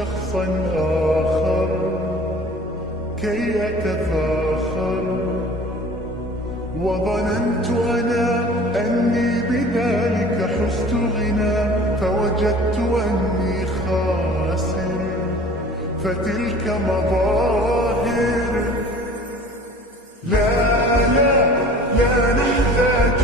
شخصا آخر كي أتفاخر، وظننت أنا أني بذلك حزت غنى، فوجدت أني خاسر. فتلك مظاهر، لا لا لا نحتاج